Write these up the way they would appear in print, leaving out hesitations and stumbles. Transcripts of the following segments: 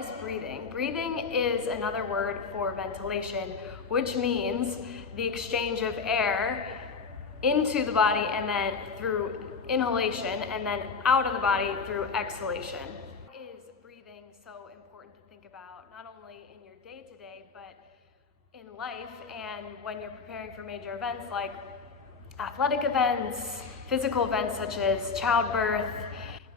is breathing? Breathing is another word for ventilation, which means the exchange of air into the body and then through inhalation and then out of the body through exhalation. Is breathing so important to think about, not only in your day-to-day, but in life and when you're preparing for major events like athletic events, physical events such as childbirth,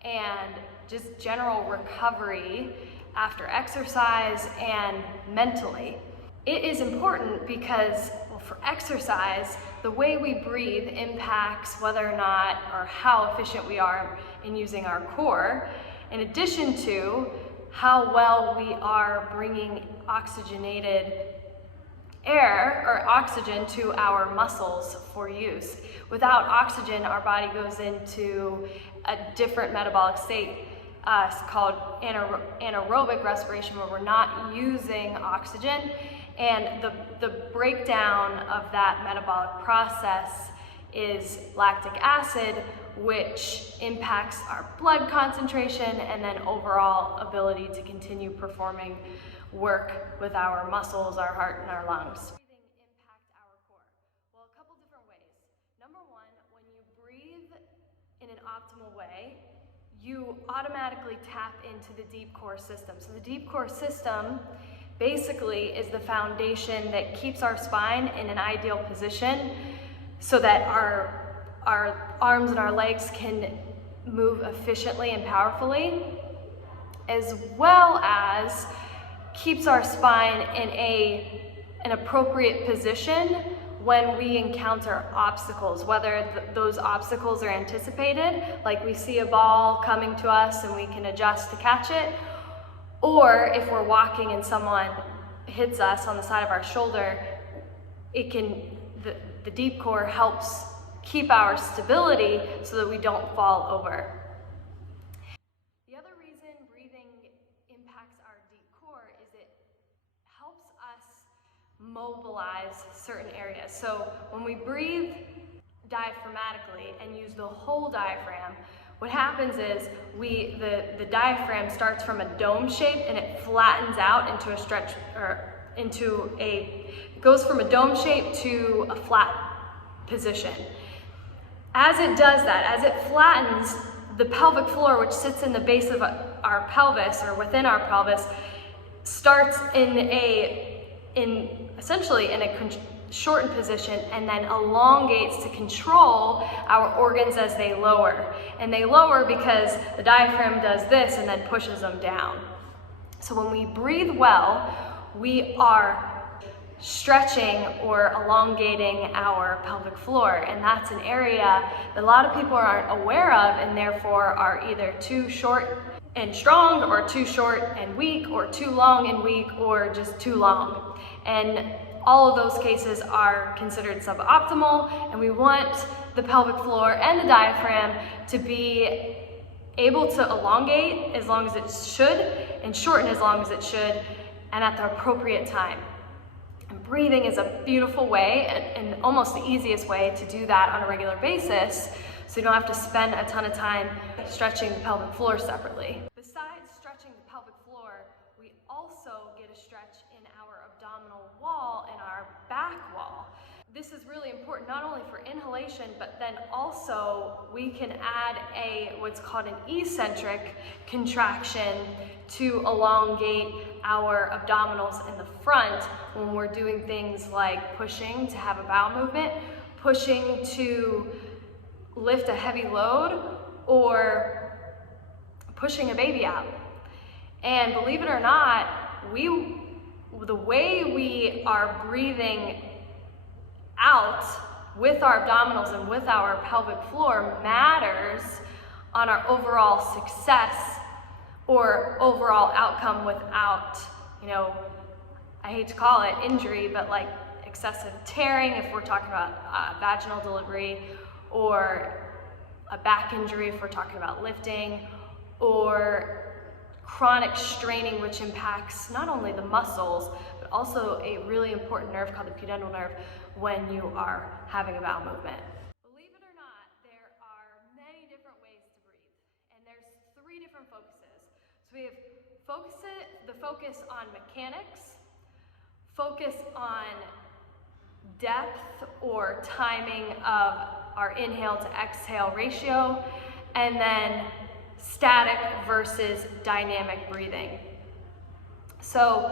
and just general recovery after exercise and mentally. It is important because, well, for exercise, the way we breathe impacts whether or not or how efficient we are in using our core, in addition to how well we are bringing oxygenated air or oxygen to our muscles for use. Without oxygen, our body goes into a different metabolic state called anaerobic respiration, where we're not using oxygen, and the breakdown of that metabolic process is lactic acid, which impacts our blood concentration and then overall ability to continue performing work with our muscles, our heart, and our lungs. Breathing impact our core? Well, a couple different ways. Number one, when you breathe in an optimal way, you automatically tap into the deep core system. So the deep core system basically is the foundation that keeps our spine in an ideal position so that our arms and our legs can move efficiently and powerfully, as well as keeps our spine in an appropriate position when we encounter obstacles, whether those obstacles are anticipated, like we see a ball coming to us and we can adjust to catch it, or if we're walking and someone hits us on the side of our shoulder, the deep core helps keep our stability so that we don't fall over. The other reason breathing impacts our deep core is it helps us mobilize certain areas. So when we breathe diaphragmatically and use the whole diaphragm, what happens is the diaphragm starts from a dome shape and it flattens out into a stretch, or goes from a dome shape to a flat position. As it does that, as it flattens, the pelvic floor, which sits in the base of our pelvis or within our pelvis, starts essentially in a shortened position and then elongates to control our organs as they lower. And they lower because the diaphragm does this and then pushes them down. So when we breathe well, we are stretching or elongating our pelvic floor, and that's an area that a lot of people aren't aware of and therefore are either too short and strong, or too short and weak, or too long and weak, or just too long. And all of those cases are considered suboptimal, and we want the pelvic floor and the diaphragm to be able to elongate as long as it should and shorten as long as it should, and at the appropriate time. And breathing is a beautiful way and almost the easiest way to do that on a regular basis, so you don't have to spend a ton of time stretching the pelvic floor separately. Besides stretching the pelvic floor, we also get a stretch in our abdominal wall and our back wall. This is really important not only for inhalation, but then also we can add what's called an eccentric contraction to elongate our abdominals in the front when we're doing things like pushing to have a bowel movement, pushing to lift a heavy load, or pushing a baby out. And believe it or not, the way we are breathing out with our abdominals and with our pelvic floor matters on our overall success or overall outcome without, I hate to call it injury, but like excessive tearing if we're talking about vaginal delivery, or a back injury if we're talking about lifting, or chronic straining, which impacts not only the muscles, but also a really important nerve called the pudendal nerve when you are having a bowel movement. Believe it or not, there are many different ways to breathe, and there's 3 different focuses. So we have the focus on mechanics, focus on depth or timing of our inhale to exhale ratio, and then static versus dynamic breathing. So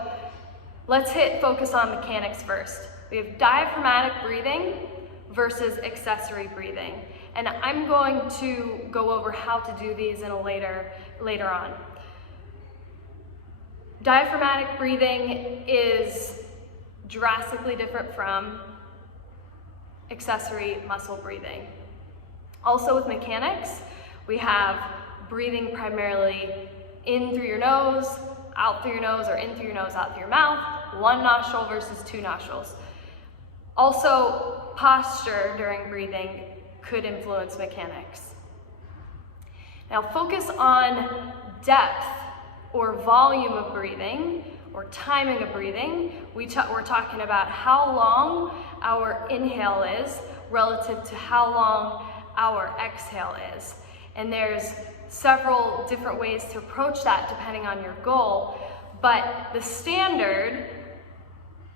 let's focus on mechanics first. We have diaphragmatic breathing versus accessory breathing. And I'm going to go over how to do these in a later on. Diaphragmatic breathing is drastically different from accessory muscle breathing. Also with mechanics, we have breathing primarily in through your nose, out through your nose, or in through your nose, out through your mouth, one nostril versus two nostrils. Also, posture during breathing could influence mechanics. Now focus on depth or volume of breathing or timing of breathing. We're talking about how long our inhale is relative to how long our exhale is. And there's several different ways to approach that depending on your goal, but the standard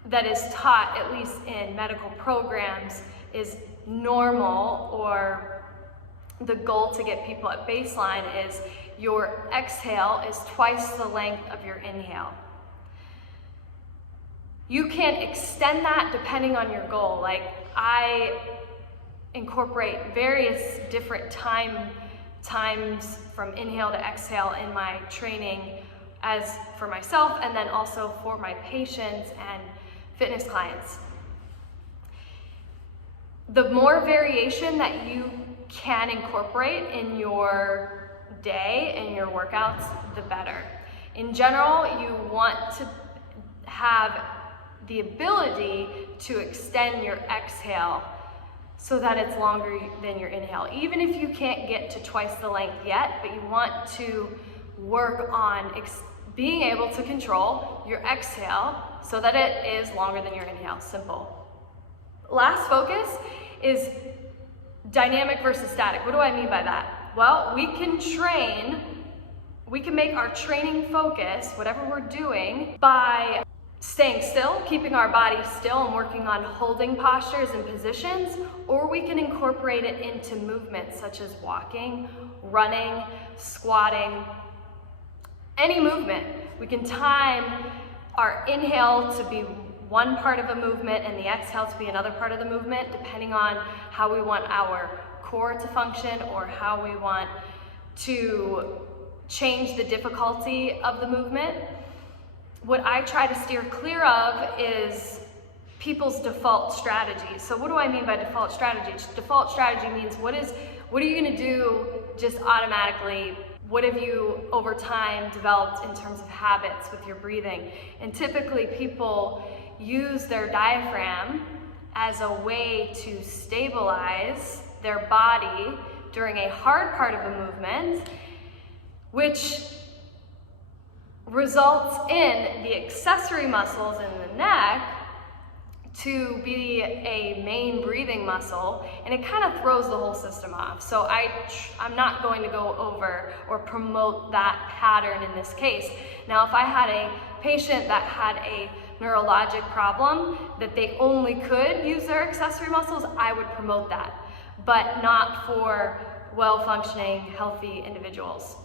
that is taught, at least in medical programs, is normal, or the goal to get people at baseline is your exhale is twice the length of your inhale. You can extend that depending on your goal. Like, I incorporate various different times from inhale to exhale in my training, as for myself and then also for my patients and fitness clients. The more variation that you can incorporate in your day and your workouts, the better. In general, you want to have the ability to extend your exhale so that it's longer than your inhale. Even if you can't get to twice the length yet, but you want to work on being able to control your exhale so that it is longer than your inhale. Simple. Last focus is dynamic versus static. What do I mean by that? Well, we can make our training focus, whatever we're doing, by staying still, keeping our body still and working on holding postures and positions, or we can incorporate it into movements such as walking, running, squatting, any movement. We can time our inhale to be one part of a movement and the exhale to be another part of the movement, depending on how we want our core to function or how we want to change the difficulty of the movement. What I try to steer clear of is people's default strategy. So what do I mean by default strategy? Default strategy means what are you gonna do just automatically? What have you over time developed in terms of habits with your breathing? And typically people use their diaphragm as a way to stabilize their body during a hard part of a movement, which results in the accessory muscles in the neck to be a main breathing muscle, and it kind of throws the whole system off. So I'm not going to go over or promote that pattern in this case. Now, if I had a patient that had a neurologic problem that they only could use their accessory muscles, I would promote that, but not for well-functioning, healthy individuals.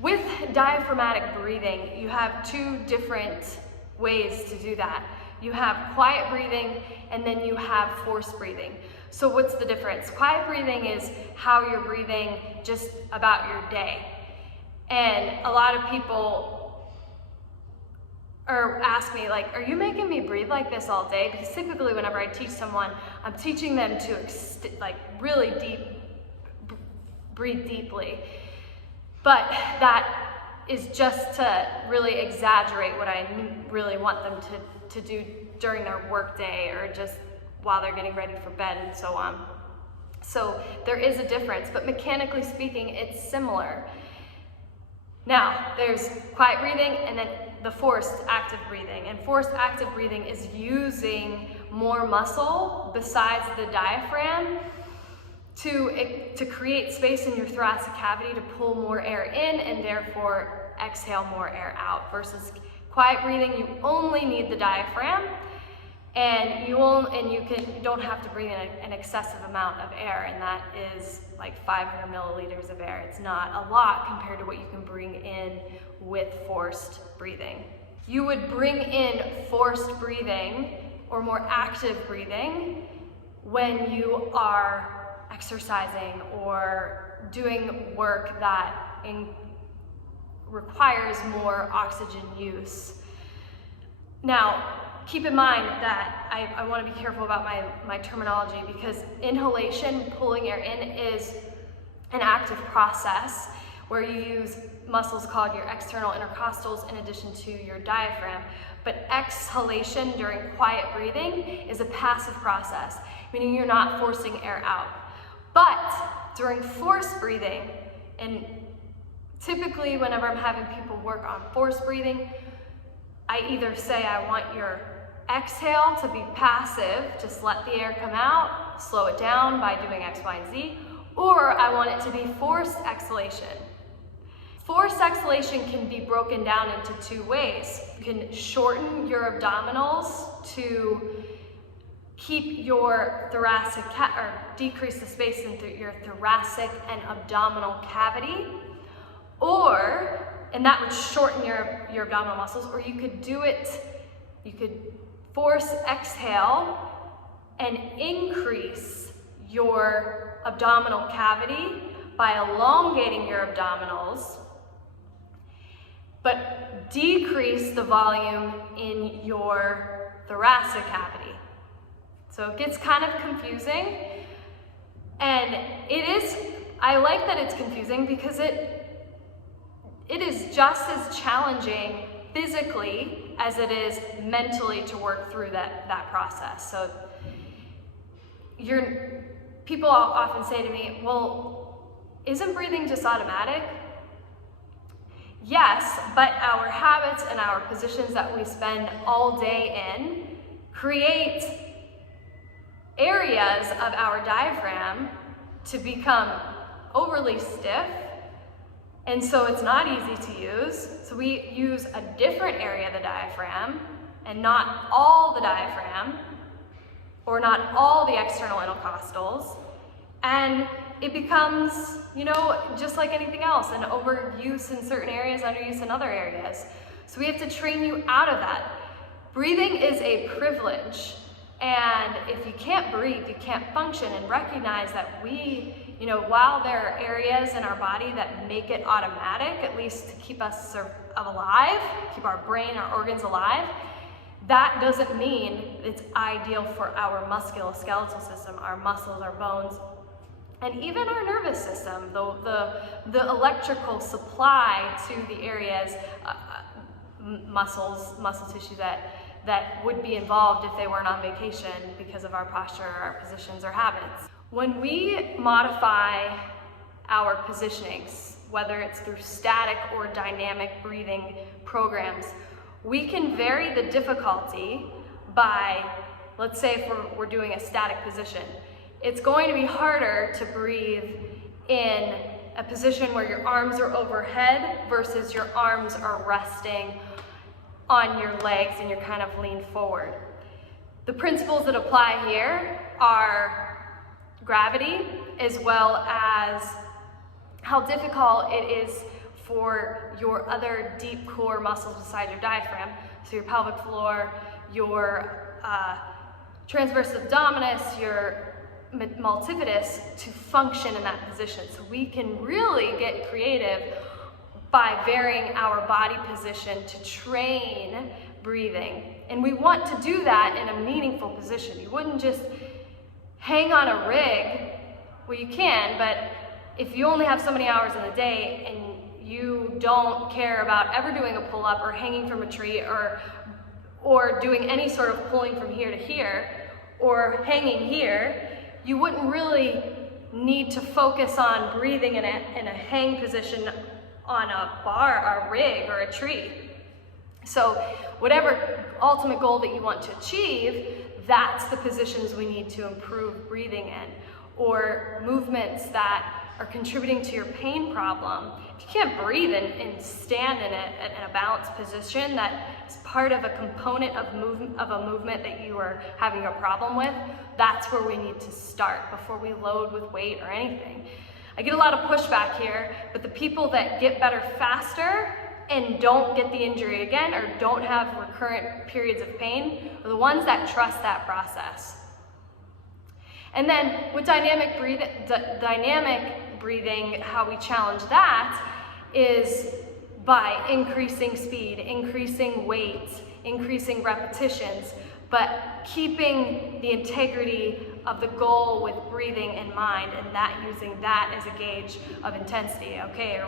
With diaphragmatic breathing, you have two different ways to do that. You have quiet breathing and then you have forced breathing. So what's the difference? Quiet breathing is how you're breathing just about your day. And a lot of people ask me, like, are you making me breathe like this all day? Because typically whenever I teach someone, I'm teaching them to really breathe deeply. But that is just to really exaggerate what I really want them to do during their work day or just while they're getting ready for bed and so on. So there is a difference, but mechanically speaking, it's similar. Now, there's quiet breathing and then the forced active breathing. And forced active breathing is using more muscle besides the diaphragm to create space in your thoracic cavity to pull more air in and therefore exhale more air out, versus Quiet breathing, you only need the diaphragm, and you don't have to breathe in an excessive amount of air, and that is like 500 milliliters of air. It's not a lot compared to what you can bring in with forced breathing. You would bring in forced breathing or more active breathing when you are exercising or doing work that requires more oxygen use. Now, keep in mind that I want to be careful about my terminology, because inhalation, pulling air in, is an active process where you use muscles called your external intercostals in addition to your diaphragm. But exhalation during quiet breathing is a passive process, meaning you're not forcing air out. But during forced breathing, and typically whenever I'm having people work on forced breathing, I either say I want your exhale to be passive, just let the air come out, slow it down by doing X, Y, and Z, or I want it to be forced exhalation. Forced exhalation can be broken down into two ways. You can shorten your abdominals to keep your thoracic, or decrease the space in your thoracic and abdominal cavity, and that would shorten your abdominal muscles, or you could force exhale and increase your abdominal cavity by elongating your abdominals, but decrease the volume in your thoracic cavity. So it gets kind of confusing, and I like that it's confusing because it is just as challenging physically as it is mentally to work through that process. So people often say to me, well, isn't breathing just automatic? Yes, but our habits and our positions that we spend all day in create areas of our diaphragm to become overly stiff, and so it's not easy to use. So we use a different area of the diaphragm, and not all the diaphragm, or not all the external intercostals, and it becomes, just like anything else, an overuse in certain areas, underuse in other areas. So we have to train you out of that. Breathing is a privilege, and if you can't breathe, you can't function, and recognize that while there are areas in our body that make it automatic, at least to keep us alive, keep our brain, our organs alive, that doesn't mean it's ideal for our musculoskeletal system, our muscles, our bones, and even our nervous system. The electrical supply to the areas, muscle tissue that would be involved if they weren't on vacation because of our posture, our positions, or habits. When we modify our positionings, whether it's through static or dynamic breathing programs, we can vary the difficulty by, let's say if we're doing a static position, it's going to be harder to breathe in a position where your arms are overhead versus your arms are resting on your legs and you're kind of leaned forward. The principles that apply here are gravity, as well as how difficult it is for your other deep core muscles besides your diaphragm, so your pelvic floor, your transverse abdominis, your multifidus, to function in that position. So we can really get creative by varying our body position to train breathing. And we want to do that in a meaningful position. You wouldn't just hang on a rig. Well, you can, but if you only have so many hours in the day and you don't care about ever doing a pull-up or hanging from a tree or doing any sort of pulling from here to here or hanging here, you wouldn't really need to focus on breathing in a hang position on a bar, a rig, or a tree. So whatever ultimate goal that you want to achieve, that's the positions we need to improve breathing in, or movements that are contributing to your pain problem. If you can't breathe and stand in a balanced position that is part of a component of a movement that you are having a problem with, that's where we need to start before we load with weight or anything. I get a lot of pushback here, but the people that get better faster and don't get the injury again or don't have recurrent periods of pain are the ones that trust that process. And then with dynamic breathing, how we challenge that is by increasing speed, increasing weight, increasing repetitions, but keeping the integrity of the goal with breathing in mind, and that using that as a gauge of intensity. Okay,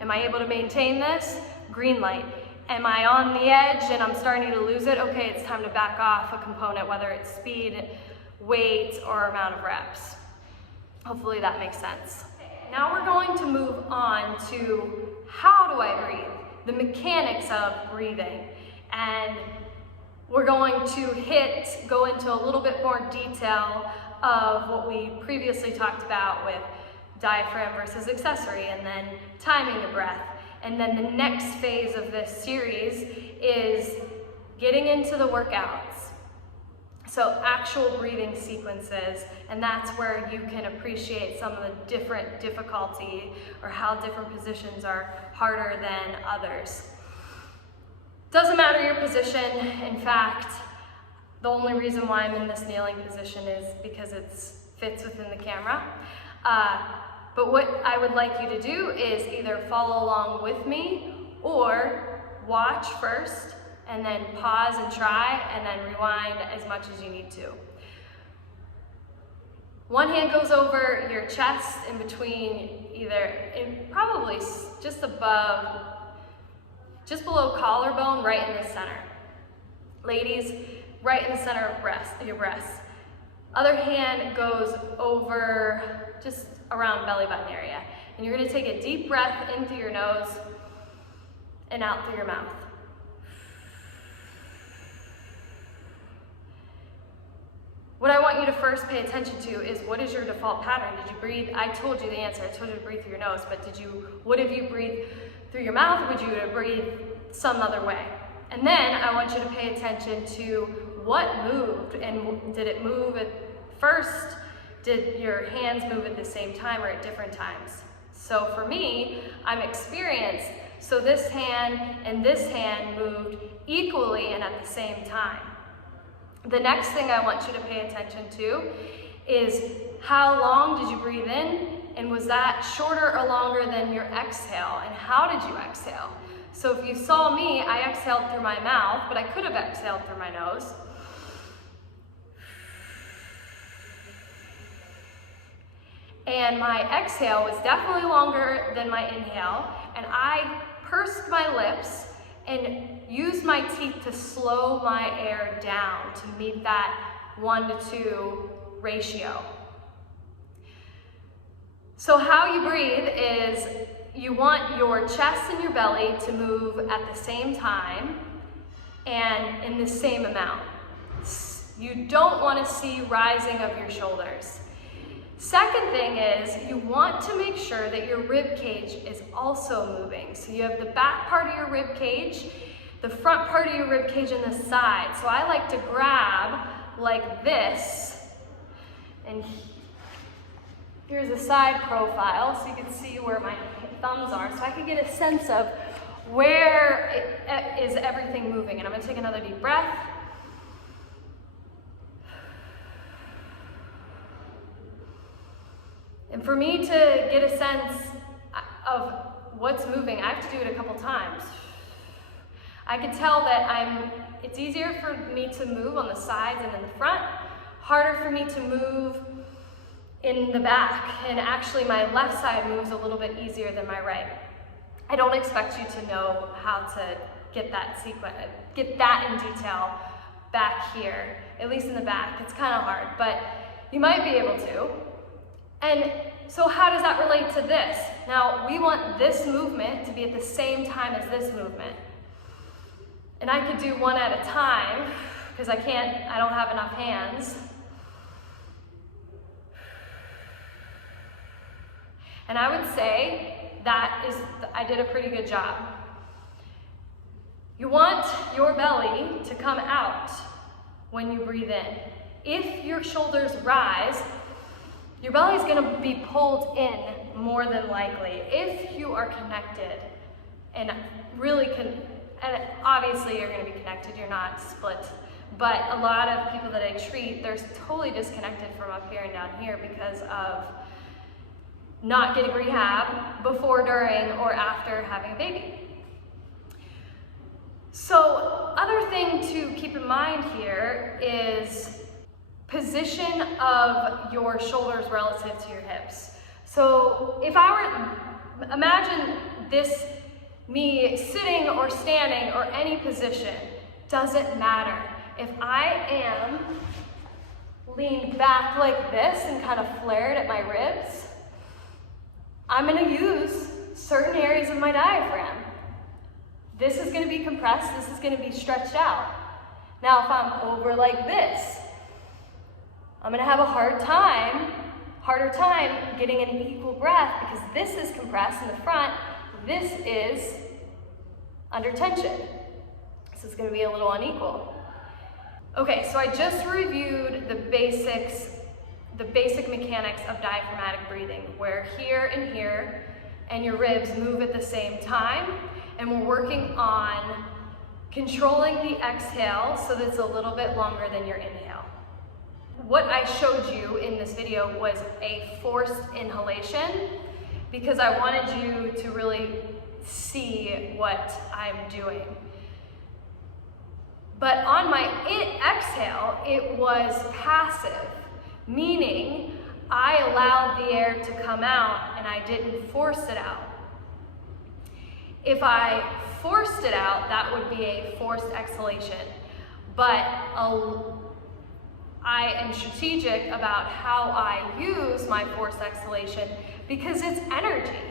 am I able to maintain this? Green light. Am I on the edge and I'm starting to lose it? Okay, it's time to back off a component, whether it's speed, weight, or amount of reps. Hopefully that makes sense. Now we're going to move on to how do I breathe? The mechanics of breathing. And we're going to go into a little bit more detail of what we previously talked about with diaphragm versus accessory, and then timing the breath. And then the next phase of this series is getting into the workouts. So actual breathing sequences, and that's where you can appreciate some of the different difficulty or how different positions are harder than others. Doesn't matter your position. In fact, the only reason why I'm in this kneeling position is because it fits within the camera. But what I would like you to do is either follow along with me or watch first and then pause and try and then rewind as much as you need to. One hand goes over your chest in between probably just below collarbone, right in the center. Ladies, right in the center of your breasts. Other hand goes over just around belly button area. And you're gonna take a deep breath in through your nose and out through your mouth. What I want you to first pay attention to is, what is your default pattern? Did you breathe? I told you the answer. I told you to breathe through your nose, but what if you breathe through your mouth, or would you breathe some other way? And then I want you to pay attention to what moved, and did it move at first? Did your hands move at the same time or at different times? So for me, I'm experienced, so this hand and this hand moved equally and at the same time. The next thing I want you to pay attention to is, how long did you breathe in, and was that shorter or longer than your exhale, and how did you exhale? So if you saw me, I exhaled through my mouth, but I could have exhaled through my nose. And my exhale was definitely longer than my inhale, and I pursed my lips and used my teeth to slow my air down to meet that 1-to-2 ratio. So how you breathe is, you want your chest and your belly to move at the same time and in the same amount. You don't want to see rising of your shoulders. Second thing is, you want to make sure that your rib cage is also moving. So you have the back part of your rib cage, the front part of your rib cage, and the side. So I like to grab like this, and here's a side profile so you can see where my thumbs are, so I can get a sense of where is everything moving. And I'm going to take another deep breath. And for me to get a sense of what's moving, I have to do it a couple times. I can tell that it's easier for me to move on the sides and in the front, harder for me to move in the back, and actually my left side moves a little bit easier than my right. I don't expect you to know how to get that in detail back here, at least in the back. It's kind of hard, but you might be able to. And so how does that relate to this? Now, we want this movement to be at the same time as this movement. And I could do one at a time, because I don't have enough hands. And I would say I did a pretty good job. You want your belly to come out when you breathe in. If your shoulders rise, your belly is going to be pulled in more than likely. If you are connected and and obviously you're going to be connected, you're not split. But a lot of people that I treat, they're totally disconnected from up here and down here because of not getting rehab before, during, or after having a baby. So, other thing to keep in mind here is position of your shoulders relative to your hips. So, if I were, imagine this, me sitting or standing or any position, doesn't matter. If I am leaned back like this and kind of flared at my ribs, I'm going to use certain areas of my diaphragm. This is going to be compressed, this is going to be stretched out. Now if I'm over like this, I'm going to have a harder time getting an equal breath because this is compressed in the front, this is under tension. So it's going to be a little unequal. Okay, so I just reviewed the basic mechanics of diaphragmatic breathing, where here and here and your ribs move at the same time, and we're working on controlling the exhale so that it's a little bit longer than your inhale. What I showed you in this video was a forced inhalation because I wanted you to really see what I'm doing. But on my exhale, it was passive, meaning I allowed the air to come out and I didn't force it out. If I forced it out, that would be a forced exhalation. But I am strategic about how I use my forced exhalation because it's energy.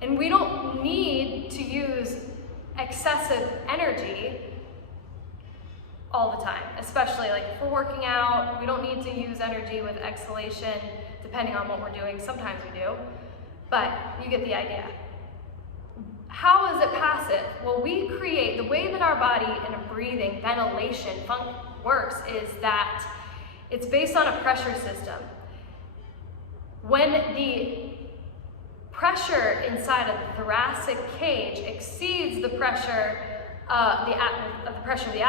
And we don't need to use excessive energy all the time, especially like if we're working out, we don't need to use energy with exhalation depending on what we're doing. Sometimes we do, but you get the idea. How is it passive? Well, we create, the way that our body in a breathing ventilation works is that it's based on a pressure system. When the pressure inside of the thoracic cage exceeds the pressure of the atmosphere, the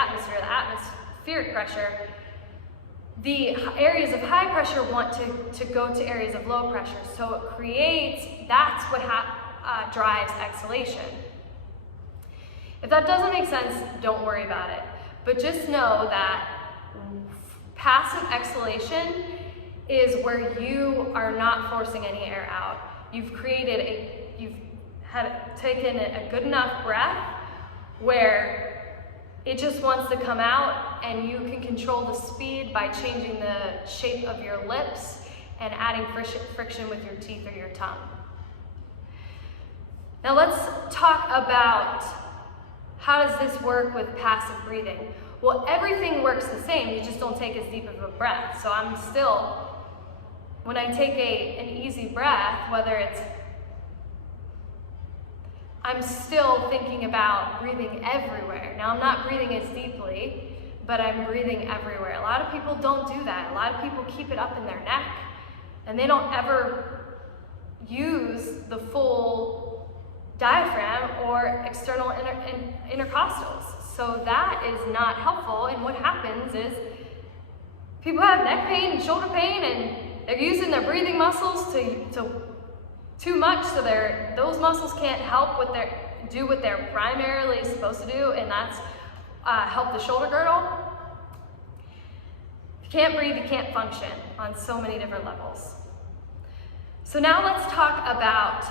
atmospheric pressure, the areas of high pressure want to go to areas of low pressure. So it creates, that's what drives exhalation. If that doesn't make sense, don't worry about it. But just know that passive exhalation is where you are not forcing any air out. You've taken a good enough breath where it just wants to come out, and you can control the speed by changing the shape of your lips and adding friction with your teeth or your tongue. Now let's talk about how does this work with passive breathing. Well, everything works the same, you just don't take as deep of a breath. So when I take an easy breath, I'm still thinking about breathing everywhere. Now I'm not breathing as deeply, but I'm breathing everywhere. A lot of people don't do that. A lot of people keep it up in their neck, and they don't ever use the full diaphragm or external intercostals. So that is not helpful, and what happens is people have neck pain and shoulder pain, and they're using their breathing muscles too much, so those muscles can't do what they're primarily supposed to do, and that's help the shoulder girdle. If you can't breathe, you can't function on so many different levels. So now let's talk about,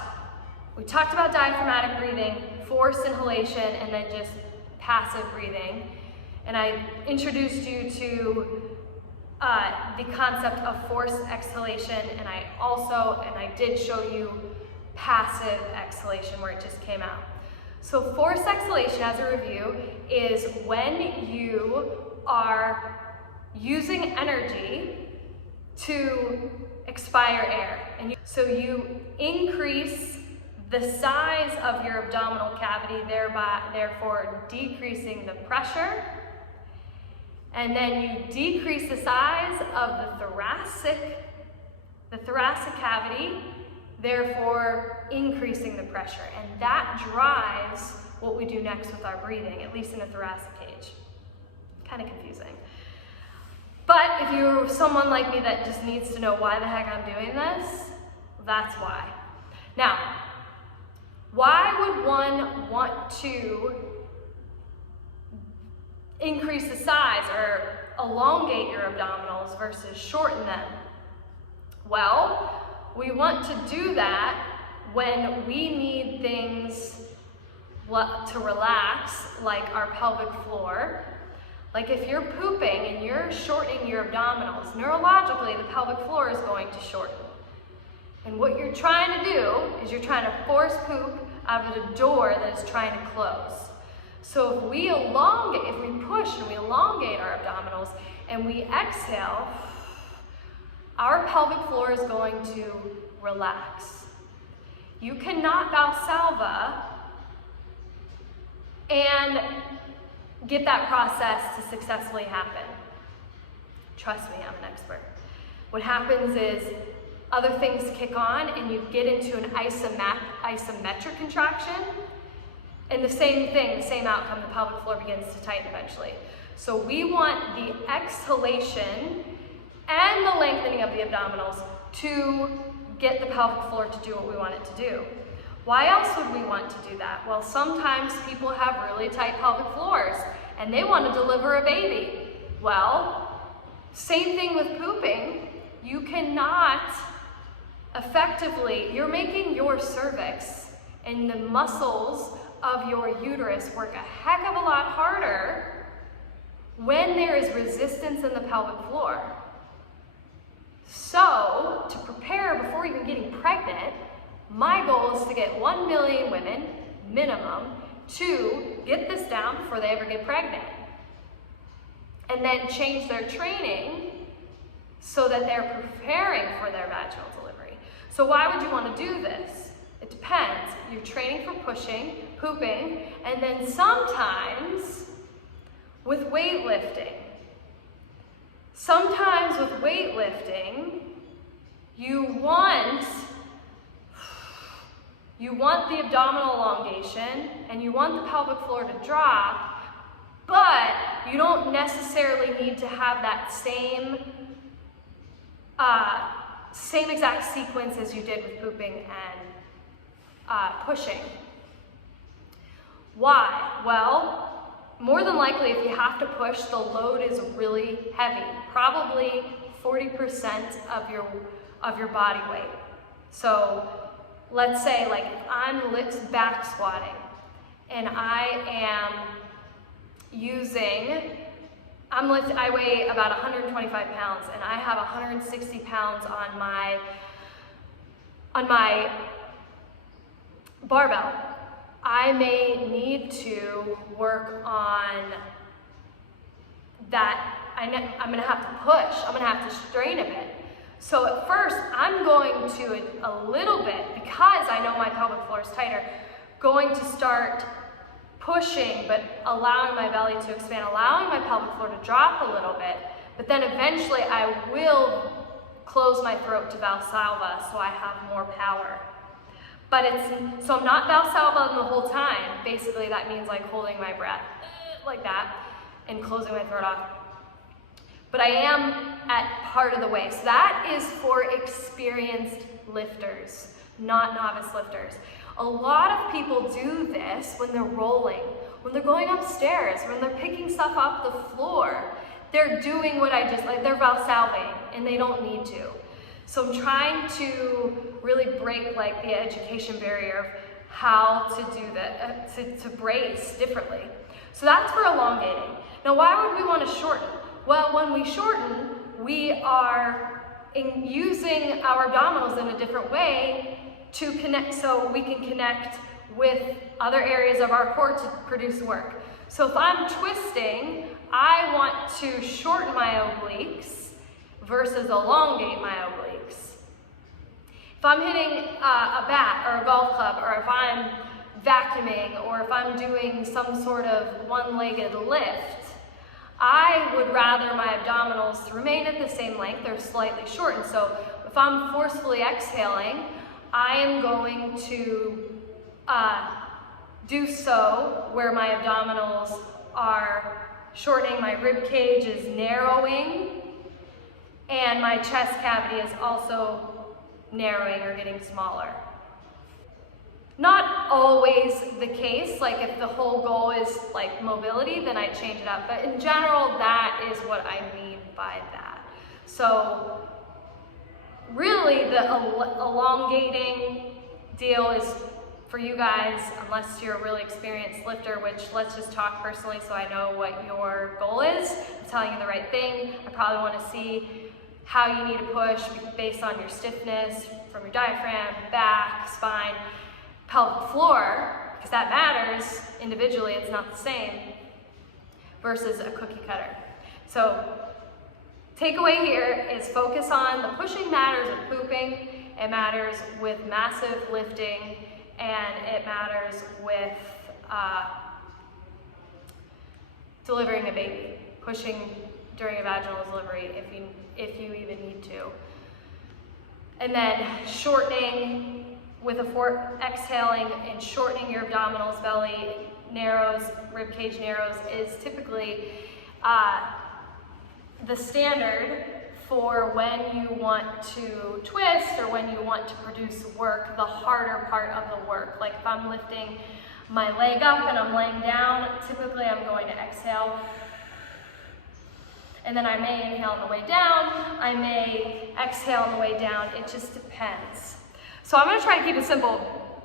we talked about diaphragmatic breathing, forced inhalation, and then just passive breathing. And I introduced you to the concept of forced exhalation, and I did show you passive exhalation where it just came out. So forced exhalation, as a review, is when you are using energy to expire air. So you increase the size of your abdominal cavity, therefore decreasing the pressure. And then you decrease the size of the thoracic cavity, therefore increasing the pressure. And that drives what we do next with our breathing, at least in a thoracic cage. Kind of confusing. But if you're someone like me that just needs to know why the heck I'm doing this, that's why. Now, why would one want to increase the size or elongate your abdominals versus shorten them? Well, we want to do that when we need things to relax, like our pelvic floor. Like if you're pooping and you're shortening your abdominals, neurologically the pelvic floor is going to shorten. And what you're trying to do is you're trying to force poop out of the door that is trying to close. So if we push and we elongate our abdominals and we exhale, our pelvic floor is going to relax. You cannot Valsalva and get that process to successfully happen. Trust me, I'm an expert. What happens is other things kick on and you get into an isometric contraction, and the same thing, the same outcome, the pelvic floor begins to tighten eventually. So we want the exhalation and the lengthening of the abdominals to get the pelvic floor to do what we want it to do. Why else would we want to do that? Well, sometimes people have really tight pelvic floors and they want to deliver a baby. Well, same thing with pooping. You cannot effectively, you're making your cervix and the muscles of your uterus work a heck of a lot harder when there is resistance in the pelvic floor. So, to prepare before even getting pregnant, my goal is to get 1 million women, minimum, to get this down before they ever get pregnant. And then change their training so that they're preparing for their vaginal delivery. So why would you want to do this? It depends. You're training for pushing, pooping, and then sometimes with weightlifting. Sometimes with weightlifting, you want the abdominal elongation and you want the pelvic floor to drop, but you don't necessarily need to have that same exact sequence as you did with pooping and pushing. Why? Well, more than likely, if you have to push, the load is really heavy, probably 40% of your body weight. So let's say, like, if I'm back squatting and I am I weigh about 125 pounds and I have 160 pounds on my barbell. I may need to work on that. I'm gonna have to push, I'm gonna have to strain a bit. So at first, I'm going to, a little bit, because I know my pelvic floor is tighter, going to start pushing, but allowing my belly to expand, allowing my pelvic floor to drop a little bit, but then eventually I will close my throat to Valsalva so I have more power. But so I'm not Valsalva the whole time. Basically that means like holding my breath like that and closing my throat off. But I am at part of the way. So that is for experienced lifters, not novice lifters. A lot of people do this when they're rolling, when they're going upstairs, when they're picking stuff off the floor. They're doing what they're Valsalving, and they don't need to. So I'm trying to really break like the education barrier of how to do that, to brace differently. So that's for elongating. Now, why would we want to shorten? Well, when we shorten, we are using our abdominals in a different way to connect, so we can connect with other areas of our core to produce work. So if I'm twisting, I want to shorten my obliques versus elongate my obliques. If I'm hitting a bat or a golf club, or if I'm vacuuming, or if I'm doing some sort of one-legged lift, I would rather my abdominals remain at the same length or slightly shortened. So if I'm forcefully exhaling, I am going to do so where my abdominals are shortening, my rib cage is narrowing, and my chest cavity is also narrowing or getting smaller. Not always the case, like if the whole goal is like mobility, then I change it up. But in general, that is what I mean by that. So really the elongating deal is for you guys, unless you're a really experienced lifter, which let's just talk personally so I know what your goal is. I'm telling you the right thing. I probably want to see how you need to push based on your stiffness from your diaphragm, back, spine, pelvic floor, because that matters individually, it's not the same, versus a cookie cutter. So takeaway here is focus on the pushing matters with pooping, it matters with massive lifting, and it matters with delivering a baby, pushing during a vaginal delivery if you even need to. And then shortening with exhaling and shortening your abdominals, belly narrows, rib cage narrows is typically the standard for when you want to twist or when you want to produce work, the harder part of the work. Like if I'm lifting my leg up and I'm laying down, typically I'm going to exhale. And then I may inhale on the way down, I may exhale on the way down, it just depends. So I'm gonna try to keep it simple,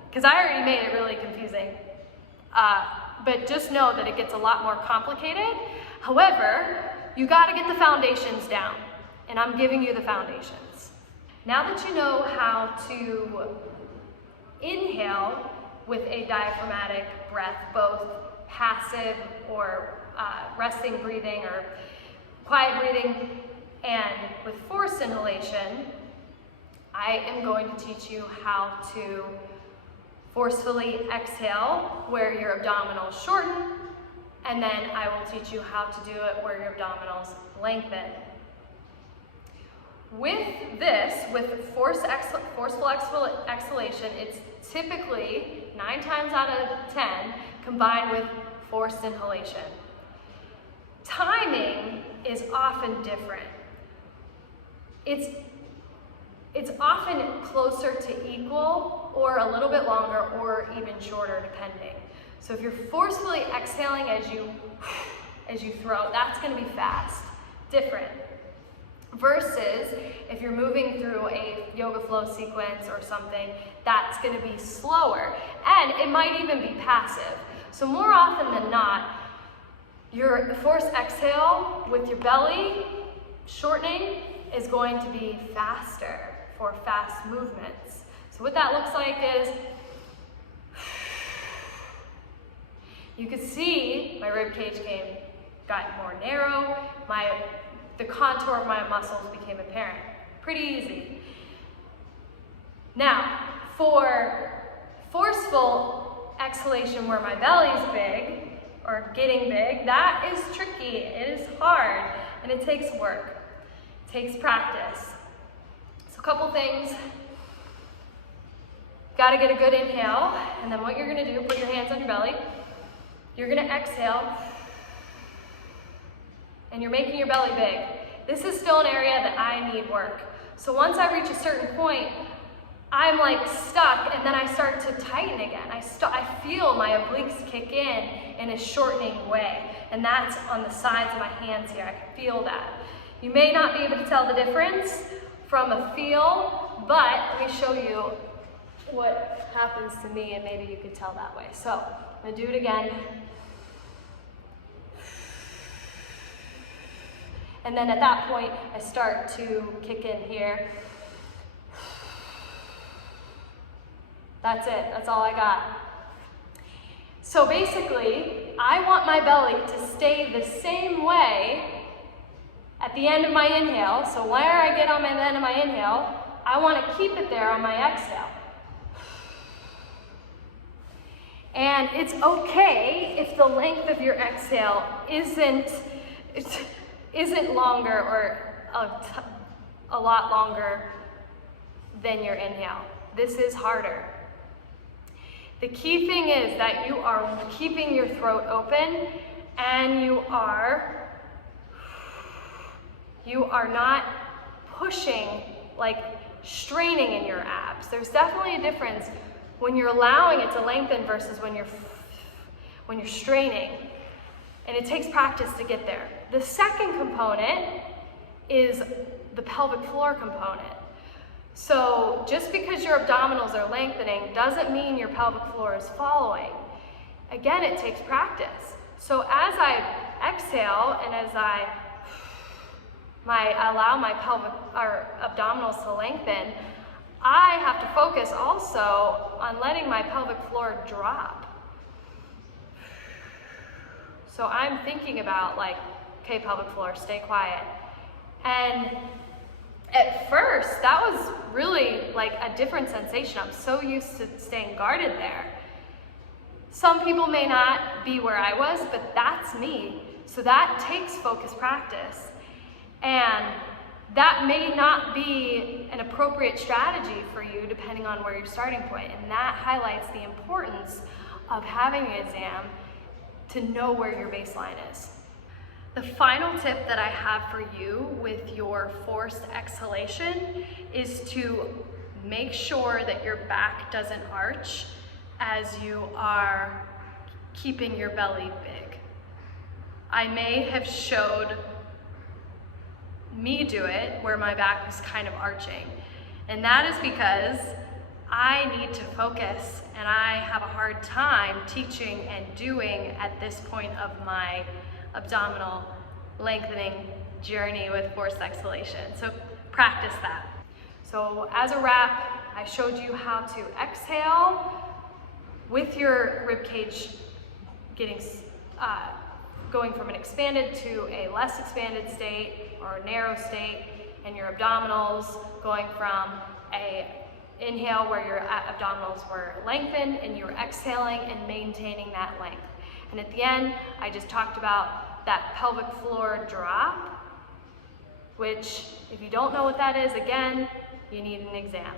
because I already made it really confusing. But just know that it gets a lot more complicated. However, you gotta get the foundations down, and I'm giving you the foundations. Now that you know how to inhale with a diaphragmatic breath, both passive or resting breathing or quiet breathing, and with forced inhalation, I am going to teach you how to forcefully exhale where your abdominals shorten, and then I will teach you how to do it where your abdominals lengthen. With this, with forceful exhalation, it's typically 9 times out of 10 combined with forced inhalation. Timing is often different. It's often closer to equal or a little bit longer or even shorter depending. So if you're forcefully exhaling as you throw, that's going to be fast, different. Versus if you're moving through a yoga flow sequence or something, that's going to be slower. And it might even be passive. So more often than not, your forced exhale with your belly shortening is going to be faster for fast movements. So what that looks like is, you can see my rib cage got more narrow, the contour of my muscles became apparent. Pretty easy. Now, for forceful exhalation where my belly's big, or getting big, that is tricky, it is hard, and it takes work. It takes practice. So a couple things. Gotta get a good inhale, and then what you're gonna do, put your hands on your belly. You're gonna exhale, and you're making your belly big. This is still an area that I need work. So once I reach a certain point, I'm like stuck, and then I start to tighten again. I feel my obliques kick in a shortening way, and that's on the sides of my hands here. I can feel that. You may not be able to tell the difference from a feel, but let me show you what happens to me, and maybe you could tell that way. So I'm gonna do it again. And then at that point, I start to kick in here. That's it, that's all I got. So basically, I want my belly to stay the same way at the end of my inhale. So where I get on the end of my inhale, I want to keep it there on my exhale. And it's okay if the length of your exhale isn't longer or a lot longer than your inhale. This is harder. The key thing is that you are keeping your throat open and you are not pushing, like straining in your abs. There's definitely a difference when you're allowing it to lengthen versus when you're straining. And it takes practice to get there. The second component is the pelvic floor component. So just because your abdominals are lengthening doesn't mean your pelvic floor is following. Again, it takes practice. So as I exhale and as I allow my pelvic or abdominals to lengthen, I have to focus also on letting my pelvic floor drop. So I'm thinking about like, okay, pelvic floor, stay quiet. And at first, that was really like a different sensation. I'm so used to staying guarded there. Some people may not be where I was, but that's me. So that takes focus practice. And that may not be an appropriate strategy for you depending on where your starting point. And that highlights the importance of having an exam to know where your baseline is. The final tip that I have for you with your forced exhalation is to make sure that your back doesn't arch as you are keeping your belly big. I may have showed me do it where my back was kind of arching. And that is because I need to focus and I have a hard time teaching and doing at this point of my abdominal lengthening journey with forced exhalation. So practice that. So as a wrap, I showed you how to exhale with your rib cage going from an expanded to a less expanded state or a narrow state, and your abdominals going from a inhale where your abdominals were lengthened and you were exhaling and maintaining that length. And at the end, I just talked about that pelvic floor drop, which if you don't know what that is, again, you need an exam.